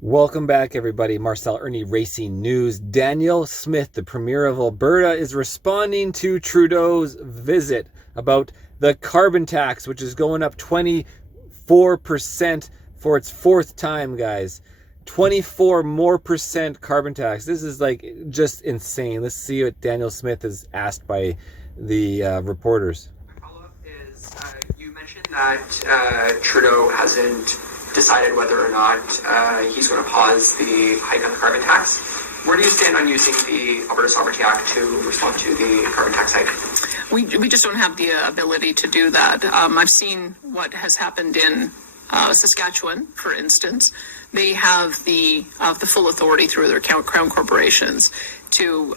Welcome back, everybody. Marcel Irnie Racing News. Danielle Smith, the Premier of Alberta, is responding to Trudeau's visit about the carbon tax, which is going up 24% for its fourth time, guys. 24% more carbon tax. This is like just insane. Let's see what Danielle Smith is asked by the reporters. My follow-up is, you mentioned that Trudeau hasn't decided whether or not he's going to pause the hike on the carbon tax. Where do you stand on using the Alberta Sovereignty Act to respond to the carbon tax hike? We just don't have the ability to do that. I've seen what has happened in Saskatchewan, for instance. They have the full authority through their crown corporations to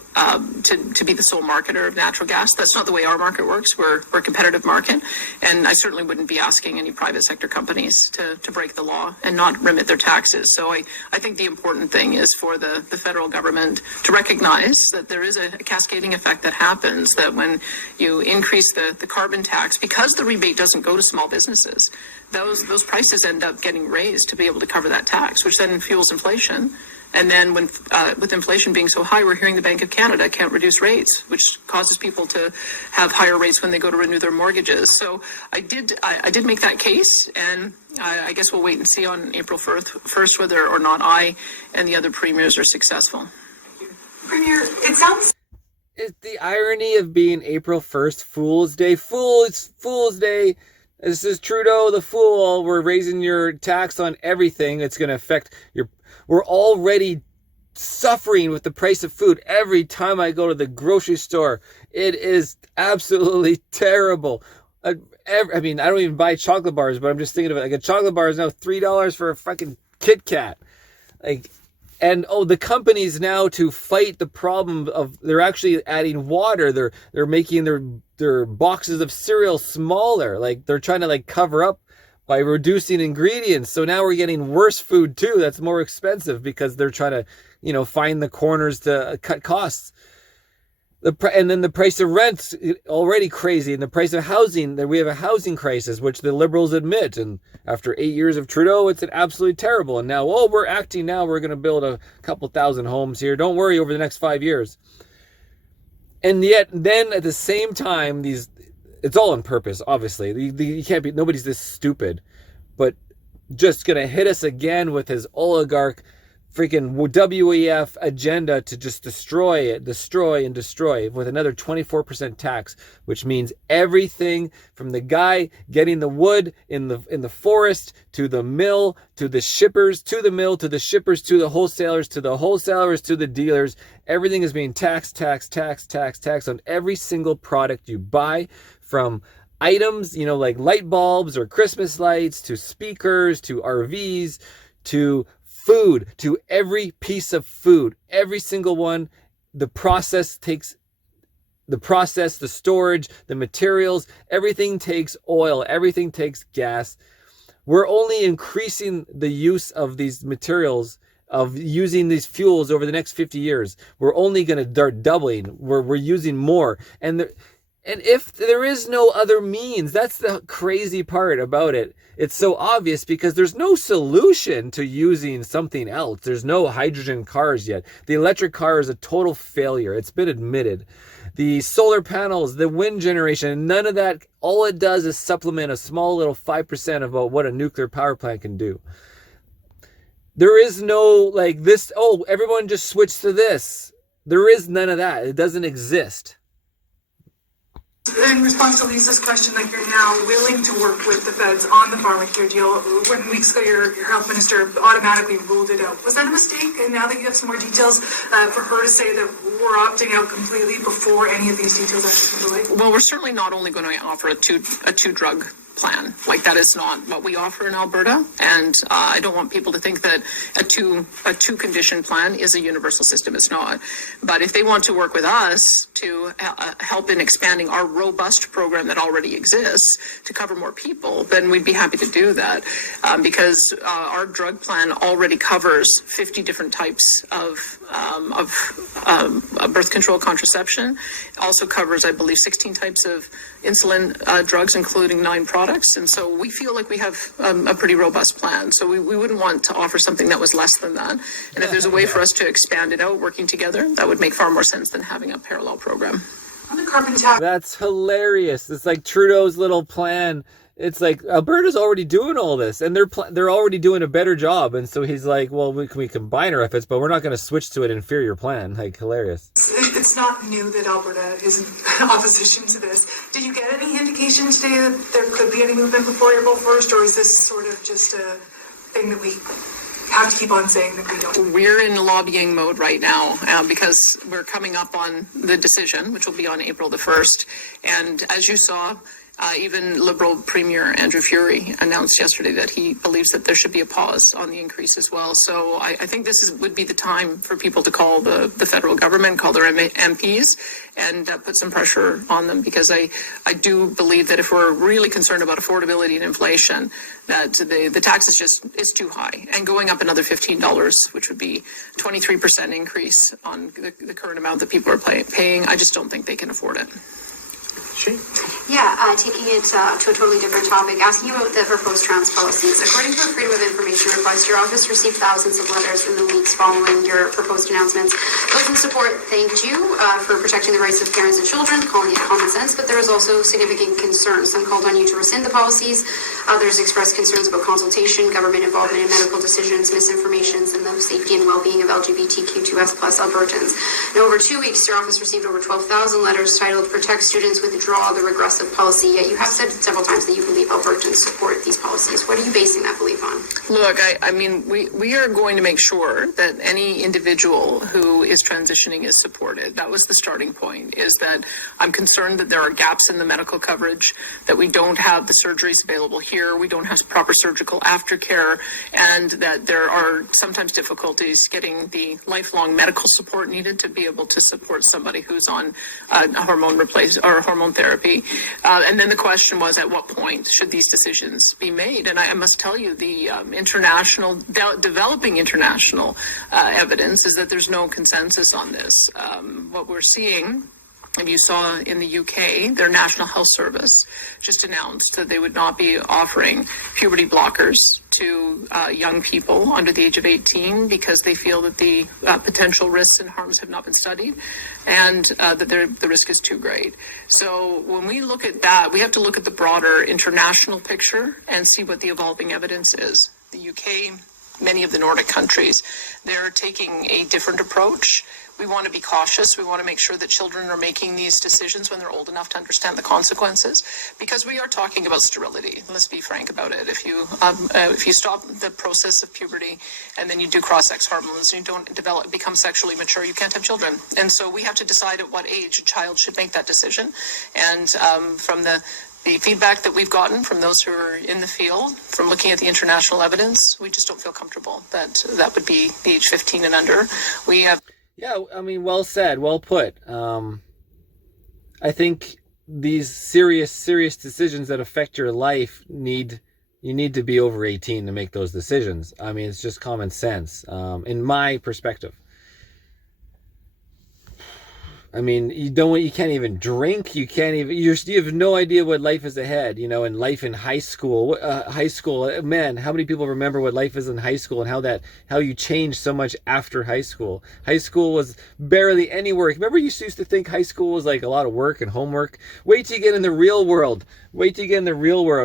be the sole marketer of natural gas. That's not the way our market works. We're a competitive market, and I certainly wouldn't be asking any private sector companies to break the law and not remit their taxes. So I think the important thing is for the federal government to recognize that there is a cascading effect that happens, that when you increase the carbon tax, because the rebate doesn't go to small businesses, those prices end up getting raised to be able to cover that tax, which then fuels inflation. And then when with inflation being so high, we're hearing the Bank of Canada can't reduce rates, which causes people to have higher rates when they go to renew their mortgages. So I did make that case, and I guess we'll wait and see on April 1st whether or not I and the other premiers are successful. Premier, it sounds... It's the irony of being April 1st, Fool's Day. Fool's Day. This is Trudeau, the fool. We're raising your tax on everything. It's going to affect your... We're already suffering with the price of food. Every time I go to the grocery store, it is absolutely terrible. I mean, I don't even buy chocolate bars, but I'm just thinking of it. Like, a chocolate bar is now $3 for a fucking Kit Kat. Like, and the companies now, to fight the problem of, they're actually adding water. They're making their boxes of cereal smaller. Like, they're trying to like cover up by reducing ingredients. So now we're getting worse food too. That's more expensive because they're trying to, find the corners to cut costs. And then the price of rent's already crazy. And the price of housing, that we have a housing crisis, which the Liberals admit. And after 8 years of Trudeau, it's absolutely terrible. And now, we're acting now. We're going to build a couple thousand homes here. Don't worry, over the next 5 years. And yet, then at the same time, it's all on purpose, obviously. You can't be, nobody's this stupid, but just going to hit us again with his oligarch freaking WEF agenda to just destroy with another 24% tax, which means everything from the guy getting the wood in the forest, to the mill, to the shippers, to the mill, to the shippers, to the wholesalers, to the dealers. Everything is being taxed on every single product you buy, from items, like light bulbs or Christmas lights, to speakers, to RVs, to food, to every piece of food, every single one. The process, the storage, the materials, everything takes oil, everything takes gas. We're only increasing the use of these materials, of using these fuels over the next 50 years. We're only going to start doubling. We're using more. And if there is no other means, that's the crazy part about it. It's so obvious because there's no solution to using something else. There's no hydrogen cars yet. The electric car is a total failure. It's been admitted. The solar panels, the wind generation, none of that. All it does is supplement a small little 5% about what a nuclear power plant can do. There is no everyone just switch to this. There is none of that. It doesn't exist. In response to Lisa's question, you're now willing to work with the feds on the pharmacare deal. When weeks ago, your health minister automatically ruled it out. Was that a mistake? And now that you have some more details, for her to say that we're opting out completely before any of these details actually come to light? Well, we're certainly not only going to offer a two-drug plan. That is not what we offer in Alberta, and I don't want people to think that a two condition plan is a universal system. It's not. But if they want to work with us to help in expanding our robust program that already exists to cover more people, then we'd be happy to do that, because our drug plan already covers 50 different types of birth control contraception. It also covers, I believe, 16 types of insulin drugs, including 9 products. products. And so we feel like we have a pretty robust plan. So we wouldn't want to offer something that was less than that. And if there's a way for us to expand it out, working together, that would make far more sense than having a parallel program. On the carbon tax. That's hilarious. It's like Trudeau's little plan. It's like Alberta's already doing all this, and they're already doing a better job. And so he's like, well, we combine our efforts, but we're not going to switch to an inferior plan. Like, hilarious. It's not new that Alberta is in opposition to this. Did you get any indication today that there could be any movement before April 1st, or is this sort of just a thing that we have to keep on saying that we don't? We're in lobbying mode right now because we're coming up on the decision, which will be on April the 1st. And as you saw, even Liberal Premier Andrew Furey announced yesterday that he believes that there should be a pause on the increase as well. So I think this would be the time for people to call the federal government, call their MPs, and put some pressure on them, because I do believe that if we're really concerned about affordability and inflation, that the tax is too high. And going up another $15, which would be 23% increase on the current amount that people are paying, I just don't think they can afford it. Yeah, taking it to a totally different topic, asking you about the proposed trans policies. According to a Freedom of Information request, your office received thousands of letters in the weeks following your proposed announcements. Those in support thanked you for protecting the rights of parents and children, calling it common sense, but there was also significant concern. Some called on you to rescind the policies. Others expressed concerns about consultation, government involvement in medical decisions, misinformations, and the safety and well-being of LGBTQ2S+ Albertans. In over 2 weeks, your office received over 12,000 letters titled "Protect Students, Withdraw the Regressive Policy," yet you have said several times that you believe Albertans support these policies. What are you basing that belief on? Look, I mean, we are going to make sure that any individual who is transitioning is supported. That was the starting point, is that I'm concerned that there are gaps in the medical coverage, that we don't have the surgeries available here, we don't have proper surgical aftercare, and that there are sometimes difficulties getting the lifelong medical support needed to be able to support somebody who's on hormone therapy. And then the question was, at what point should these decisions be made? And I must tell you, the developing international evidence is that there's no consensus on this. What we're seeing, if you saw in the UK, their National Health Service just announced that they would not be offering puberty blockers to young people under the age of 18 because they feel that the potential risks and harms have not been studied, and that the risk is too great. So when we look at that, we have to look at the broader international picture and see what the evolving evidence is. The UK, many of the Nordic countries, they're taking a different approach. We want to be cautious. We want to make sure that children are making these decisions when they're old enough to understand the consequences, because we are talking about sterility. Let's be frank about it. If you stop the process of puberty and then you do cross-sex hormones and you don't become sexually mature, you can't have children. And so we have to decide at what age a child should make that decision. And from the feedback that we've gotten from those who are in the field, from looking at the international evidence, we just don't feel comfortable that that would be the age 15 and under. We have. Yeah, I mean, well said, well put. I think these serious decisions that affect your life you need to be over 18 to make those decisions. I mean, it's just common sense, in my perspective. I mean, you can't even drink. You have no idea what life is ahead, and life in high school, man, how many people remember what life is in high school and how you change so much after high school? High school was barely any work. Remember, you used to think high school was like a lot of work and homework. Wait till you get in the real world.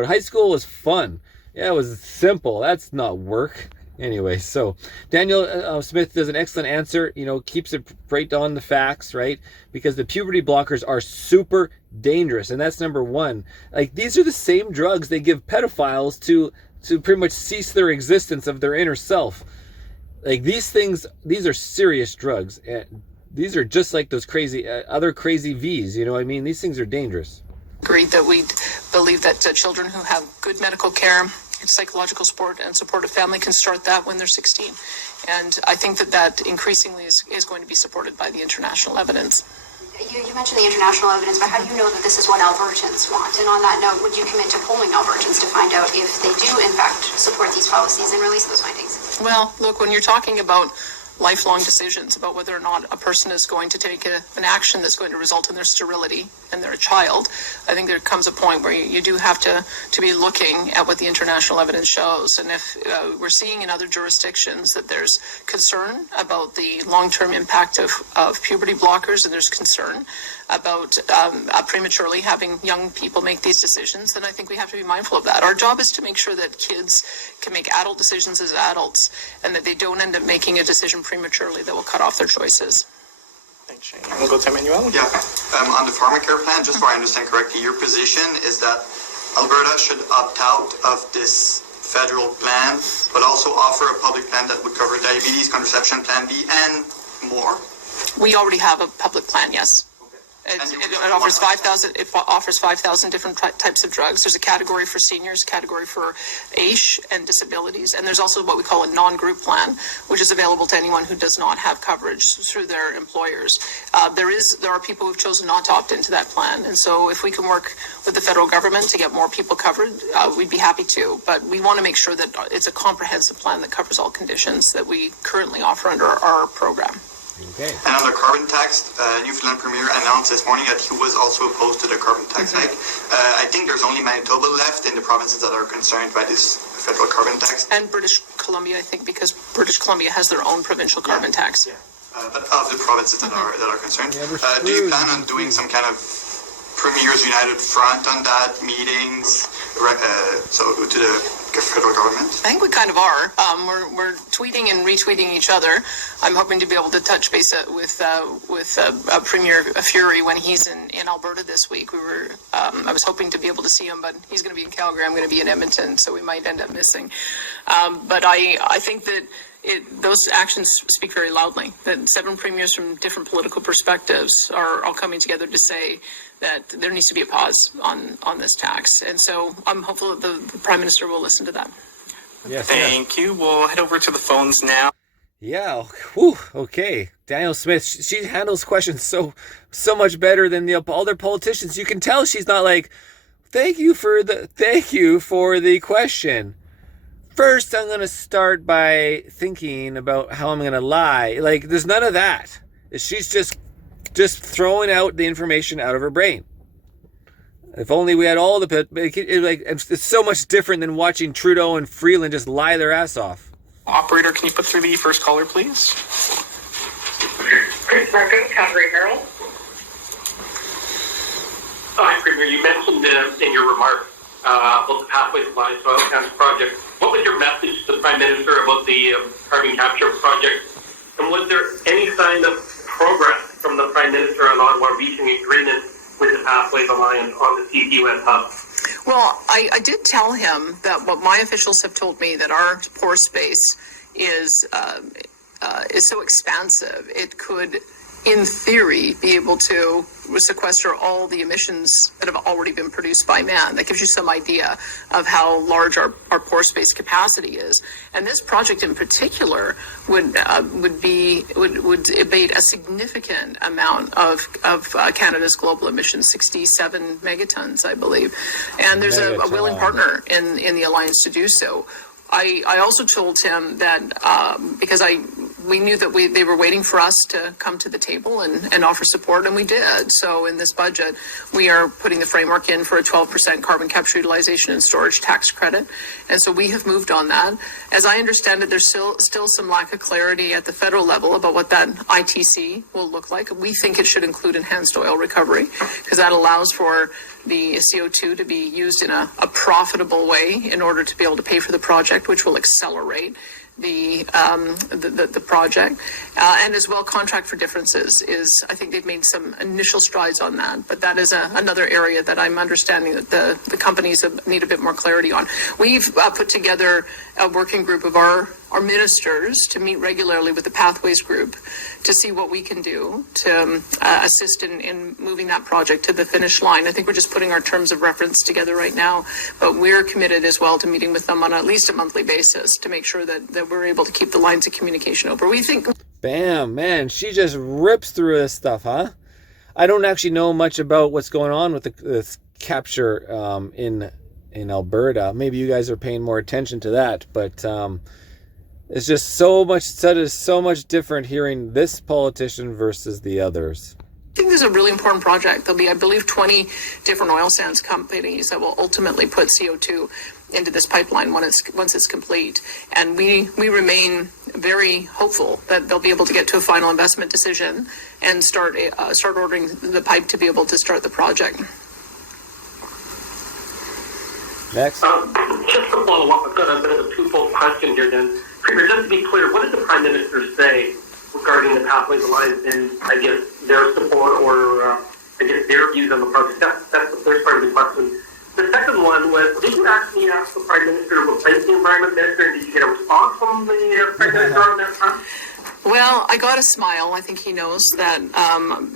High school was fun. Yeah, it was simple. That's not work. Anyway, so Danielle Smith does an excellent answer, keeps it right on the facts, right? Because the puberty blockers are super dangerous, and that's number one. Like, these are the same drugs they give pedophiles to pretty much cease their existence of their inner self. Like, these are serious drugs. These are just like those other crazy Vs, These things are dangerous. Agreed that we believe that children who have good medical care, psychological support, and supportive family can start that when they're 16. And I think that increasingly is going to be supported by the international evidence. You mentioned the international evidence, but how do you know that this is what Albertans want? And on that note, would you commit to polling Albertans to find out if they do, in fact, support these policies and release those findings? Well, look, when you're talking about lifelong decisions about whether or not a person is going to take an action that's going to result in their sterility and they're a child. I think there comes a point where you do have to be looking at what the international evidence shows. And if we're seeing in other jurisdictions that there's concern about the long-term impact of puberty blockers, and there's concern about prematurely having young people make these decisions, then I think we have to be mindful of that. Our job is to make sure that kids can make adult decisions as adults, and that they don't end up making a decision prematurely that will cut off their choices. Thanks, Shane. We'll go to Emmanuel. Yeah, on the pharmacare plan, just so I understand correctly, your position is that Alberta should opt out of this federal plan, but also offer a public plan that would cover diabetes, contraception, Plan B, and more? We already have a public plan, yes. It offers 5,000. It offers 5,000 different types of drugs. There's a category for seniors, category for age and disabilities, and there's also what we call a non-group plan, which is available to anyone who does not have coverage through their employers. There are people who've chosen not to opt into that plan, and so if we can work with the federal government to get more people covered, we'd be happy to. But we want to make sure that it's a comprehensive plan that covers all conditions that we currently offer under our program. Okay. And on the carbon tax, Newfoundland Premier announced this morning that he was also opposed to the carbon tax hike. I think there's only Manitoba left in the provinces that are concerned by this federal carbon tax. And British Columbia, I think, because British Columbia has their own provincial carbon tax. Yeah. But of the provinces that are concerned, do you plan on doing some kind of Premiers United Front on that, meetings, so to the federal government? I think we kind of are. We're tweeting and retweeting each other. I'm hoping to be able to touch base with Premier Fury when he's in Alberta this week. I was hoping to be able to see him, but he's going to be in Calgary. I'm going to be in Edmonton, so we might end up missing. But I think that those actions speak very loudly. That 7 premiers from different political perspectives are all coming together to say that there needs to be a pause on this tax. And so I'm hopeful that the Prime Minister will listen to that. Yes. Thank you. We'll head over to the phones now. Yeah. Whew. Okay. Danielle Smith, she handles questions so much better than the other politicians. You can tell she's not like, thank you for the question. First, I'm going to start by thinking about how I'm going to lie. Like, there's none of that. She's just throwing out the information out of her brain. If only we had all it's so much different than watching Trudeau and Freeland just lie their ass off. Operator, can you put through the first caller, please? Chris Martin, Calgary Herald. Hi, Premier. You mentioned in your remarks about the Pathways to Life Oil Cancer project. What was your message to the Prime Minister about the carbon capture project? And was there any sign of progress from the Prime Minister on Ottawa reaching agreement with the Pathways Alliance on the CCUS hub? Well, I did tell him that what my officials have told me, that our pore space is so expansive, it could, in theory, be able to sequester all the emissions that have already been produced by man. That gives you some idea of how large our pore space capacity is. And this project in particular would abate a significant amount of Canada's global emissions, 67 megatons, I believe. And there's a willing partner in the alliance to do so. I also told him that because we knew that they were waiting for us to come to the table and offer support, and we did. So in this budget, we are putting the framework in for a 12% carbon capture utilization and storage tax credit. And so we have moved on that. As I understand it, there's still some lack of clarity at the federal level about what that ITC will look like. We think it should include enhanced oil recovery, because that allows for the CO2 to be used in a profitable way in order to be able to pay for the project, which will accelerate the project, and as well, contract for differences is, I think they've made some initial strides on that, but that is another area that I'm understanding that the companies need a bit more clarity on. We've put together a working group of our ministers to meet regularly with the Pathways group to see what we can do to assist in moving that project to the finish line. I think we're just putting our terms of reference together right now, but we're committed as well to meeting with them on at least a monthly basis to make sure that we're able to keep the lines of communication open. We think... Bam, man, she just rips through this stuff, huh? I don't actually know much about what's going on with this capture in Alberta. Maybe you guys are paying more attention to that, but It's just so much different hearing this politician versus the others. I think this is a really important project. There'll be, I believe, 20 different oil sands companies that will ultimately put CO2 into this pipeline once it's complete. And we remain very hopeful that they'll be able to get to a final investment decision and start ordering the pipe to be able to start the project. Next. Just to follow up, I've got a bit of a twofold question here then. Premier, just to be clear, what did the Prime Minister say regarding the Pathways Alliance and, I guess, their support or, I guess, their views on the project? That's the first part of the question. The second one was, did you actually ask the Prime Minister to replace the Environment Minister, and did you get a response from the Prime Minister on that front? Well, I got a smile. I think he knows that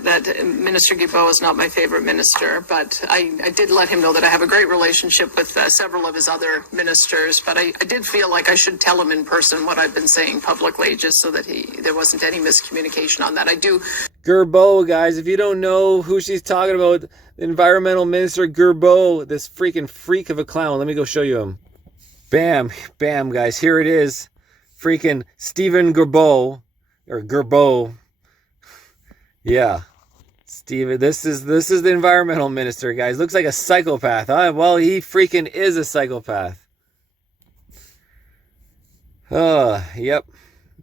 that Minister Guilbeault is not my favorite minister, but I did let him know that I have a great relationship with several of his other ministers, but I did feel like I should tell him in person what I've been saying publicly, just so that there wasn't any miscommunication on that. I do. Guilbeault, guys, if you don't know who she's talking about, Environmental Minister Guilbeault, this freaking freak of a clown. Let me go show you him. Bam, bam, guys, here it is. Freaking Stephen Guilbeault. Or Guilbeault. Yeah. Steven, this is the environmental minister, guys. Looks like a psychopath. Huh? Well, he freaking is a psychopath. Yep.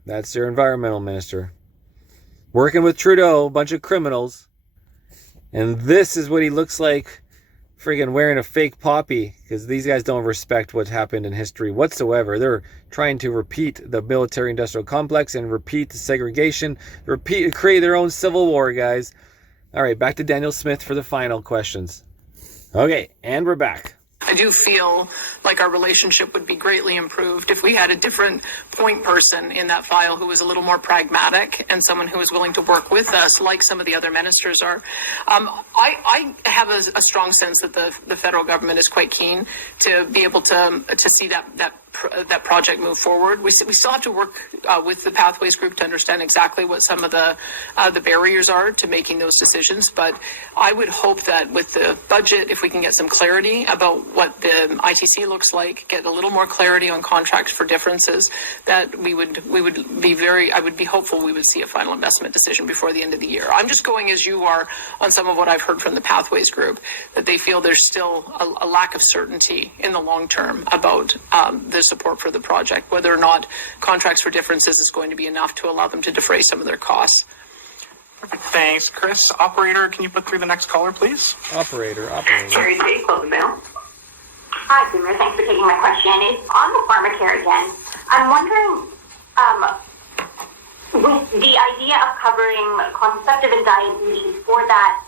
That's your environmental minister. Working with Trudeau, a bunch of criminals. And this is what he looks like, freaking wearing a fake poppy, because these guys don't respect what happened in history whatsoever. They're trying to repeat the military-industrial complex and repeat the segregation, create their own civil war, guys. All right, back to Danielle Smith for the final questions. Okay, and we're back. I do feel like our relationship would be greatly improved if we had a different point person in that file who was a little more pragmatic and someone who was willing to work with us like some of the other ministers are. I have a strong sense that the federal government is quite keen to be able to see that project move forward. We still have to work with the Pathways group to understand exactly what some of the barriers are to making those decisions. But I would hope that with the budget, if we can get some clarity about what the ITC looks like, get a little more clarity on contracts for differences, that I would be hopeful we would see a final investment decision before the end of the year. I'm just going as you are on some of what I've heard from the Pathways group, that they feel there's still a lack of certainty in the long term about the support for the project, whether or not contracts for differences is going to be enough to allow them to defray some of their costs. Perfect. Thanks, Chris. Operator, can you put through the next caller, please? Operator. Sorry, Dave, close the mail. Hi, Premier. Thanks for taking my question. It's on the pharmacare again. I'm wondering, with the idea of covering contraceptive and diabetes for that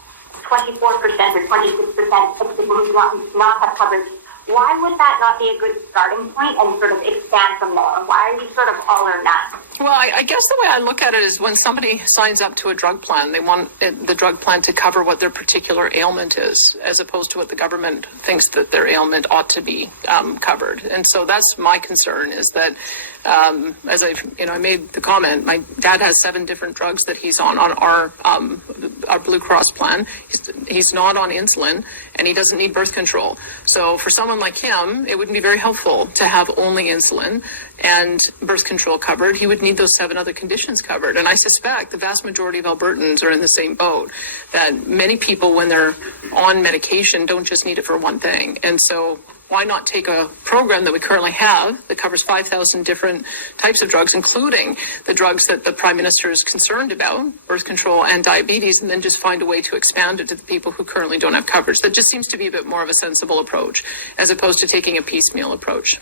24% or 26% of people who do not have coverage, why would that not be a good starting point and sort of expand from there? Why are we sort of all or none? Well, I guess the way I look at it is when somebody signs up to a drug plan, they want the drug plan to cover what their particular ailment is, as opposed to what the government thinks that their ailment ought to be covered. And so that's my concern, is that as I made the comment, my dad has 7 different drugs that he's on our Blue Cross plan. He's not on insulin, and he doesn't need birth control. So for someone like him, it wouldn't be very helpful to have only insulin and birth control covered. He would need those 7 other conditions covered. And I suspect the vast majority of Albertans are in the same boat, that many people, when they're on medication, don't just need it for one thing. And so why not take a program that we currently have that covers 5,000 different types of drugs, including the drugs that the Prime Minister is concerned about, birth control and diabetes, and then just find a way to expand it to the people who currently don't have coverage. That just seems to be a bit more of a sensible approach, as opposed to taking a piecemeal approach.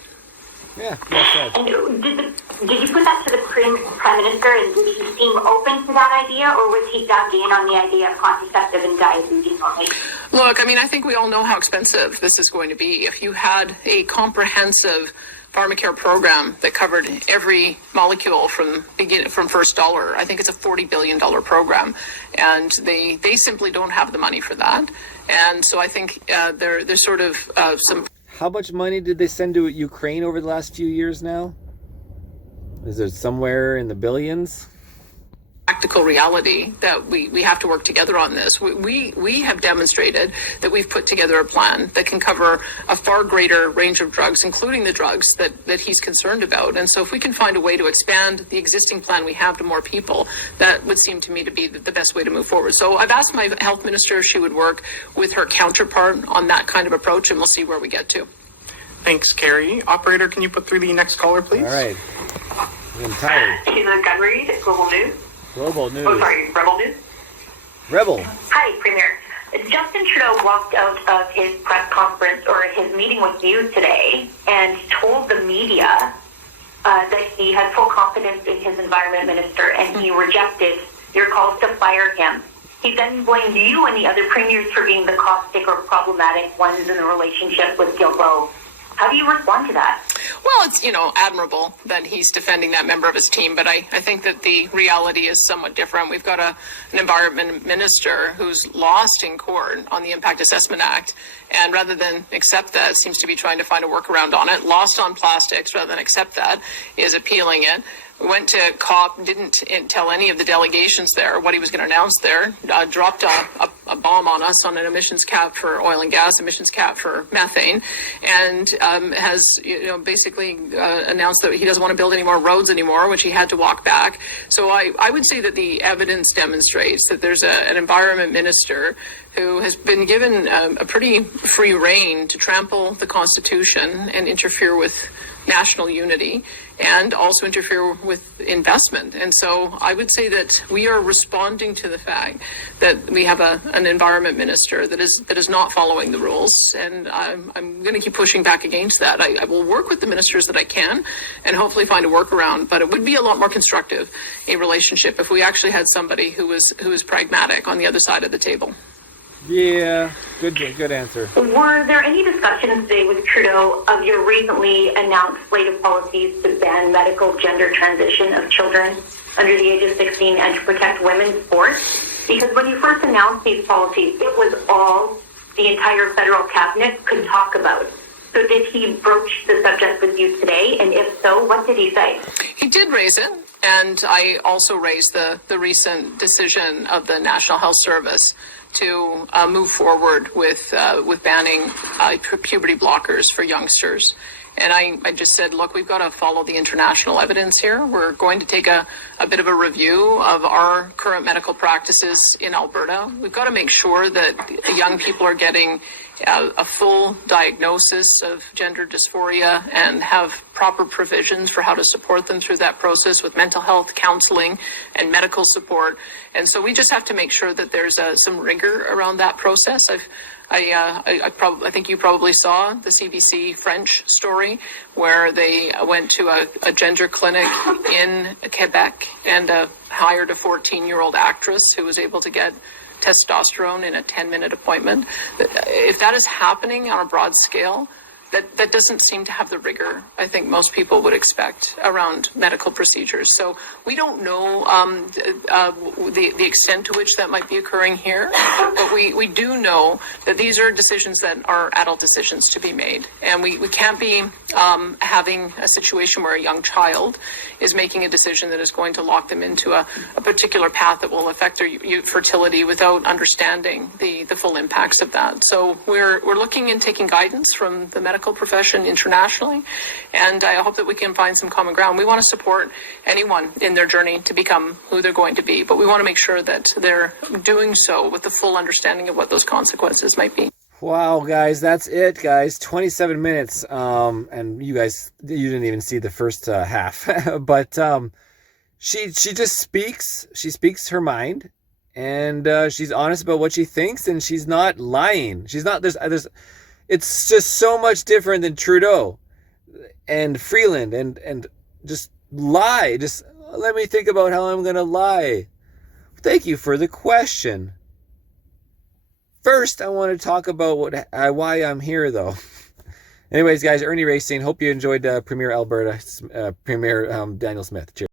Yeah, well said. And did you put that to the Prime Minister, and did he seem open to that idea, or was he dug in on the idea of contraceptive and diabetes only? Look, I think we all know how expensive this is going to be. If you had a comprehensive pharmacare program that covered every molecule from first dollar, I think it's a $40 billion program, and they simply don't have the money for that. And so I think there's sort of some. How much money did they send to Ukraine over the last few years now? Is it somewhere in the billions? practical reality that we have to work together on this. We have demonstrated that we've put together a plan that can cover a far greater range of drugs, including the drugs that he's concerned about. And so if we can find a way to expand the existing plan we have to more people, that would seem to me to be the best way to move forward. So I've asked my health minister if she would work with her counterpart on that kind of approach, and we'll see where we get to. Thanks, Carrie. Operator, can you put through the next caller, please? All right. I'm tired. Sheila Gunreed, Global News. Global News. Oh, sorry, Rebel News. Rebel. Hi, Premier. Justin Trudeau walked out of his press conference or his meeting with you today and told the media that he had full confidence in his environment minister, and he rejected your calls to fire him. He then blamed you and the other premiers for being the caustic or problematic ones in the relationship with Gilbo. How do you respond to that? Well, it's, admirable that he's defending that member of his team, but I think that the reality is somewhat different. We've got an environment minister who's lost in court on the Impact Assessment Act, and rather than accept that, seems to be trying to find a workaround on it. Lost on plastics, rather than accept that, is appealing it. We went to COP, didn't tell any of the delegations there what he was going to announce there, dropped a bomb on us on an emissions cap for oil and gas, emissions cap for methane, and has basically announced that he doesn't want to build any more roads anymore, which he had to walk back. So I would say that the evidence demonstrates that there's an environment minister who has been given a pretty free rein to trample the Constitution and interfere with national unity and also interfere with investment. And so I would say that we are responding to the fact that we have an environment minister that is not following the rules, and I'm going to keep pushing back against that. I will work with the ministers that I can and hopefully find a workaround, but it would be a lot more constructive a relationship if we actually had somebody who was pragmatic on the other side of the table. Yeah, good answer. Were there any discussions today with Trudeau of your recently announced slate of policies to ban medical gender transition of children under the age of 16 and to protect women's sports? Because when you first announced these policies, it was all the entire federal cabinet could talk about. So did he broach the subject with you today? And if so, what did he say? He did raise it. And I also raised the recent decision of the National Health Service to move forward with banning puberty blockers for youngsters. And I just said, look, we've got to follow the international evidence here. We're going to take a bit of a review of our current medical practices in Alberta. We've got to make sure that the young people are getting a full diagnosis of gender dysphoria and have proper provisions for how to support them through that process with mental health counseling and medical support. And so we just have to make sure that there's some rigor around that process. I think you probably saw the CBC French story where they went to a gender clinic in Quebec and hired a 14-year-old actress who was able to get testosterone in a 10-minute appointment. If that is happening on a broad scale, that doesn't seem to have the rigor I think most people would expect around medical procedures. So we don't know the extent to which that might be occurring here, but we do know that these are decisions that are adult decisions to be made. And we can't be having a situation where a young child is making a decision that is going to lock them into a particular path that will affect their fertility without understanding the full impacts of that. So we're looking and taking guidance from the medical profession internationally, and I hope that we can find some common ground. We want to support anyone in their journey to become who they're going to be, but we want to make sure that they're doing so with the full understanding of what those consequences might be. Wow, guys, that's it, guys. 27 minutes, and you didn't even see the first half, but she just speaks. She speaks her mind, and she's honest about what she thinks, and she's not lying. She's not. It's just so much different than Trudeau and Freeland and just lie. Just let me think about how I'm going to lie. Thank you for the question. First, I want to talk about why I'm here, though. Anyways, guys, Irnieracing. Hope you enjoyed Premier Alberta, Premier Danielle Smith. Cheers.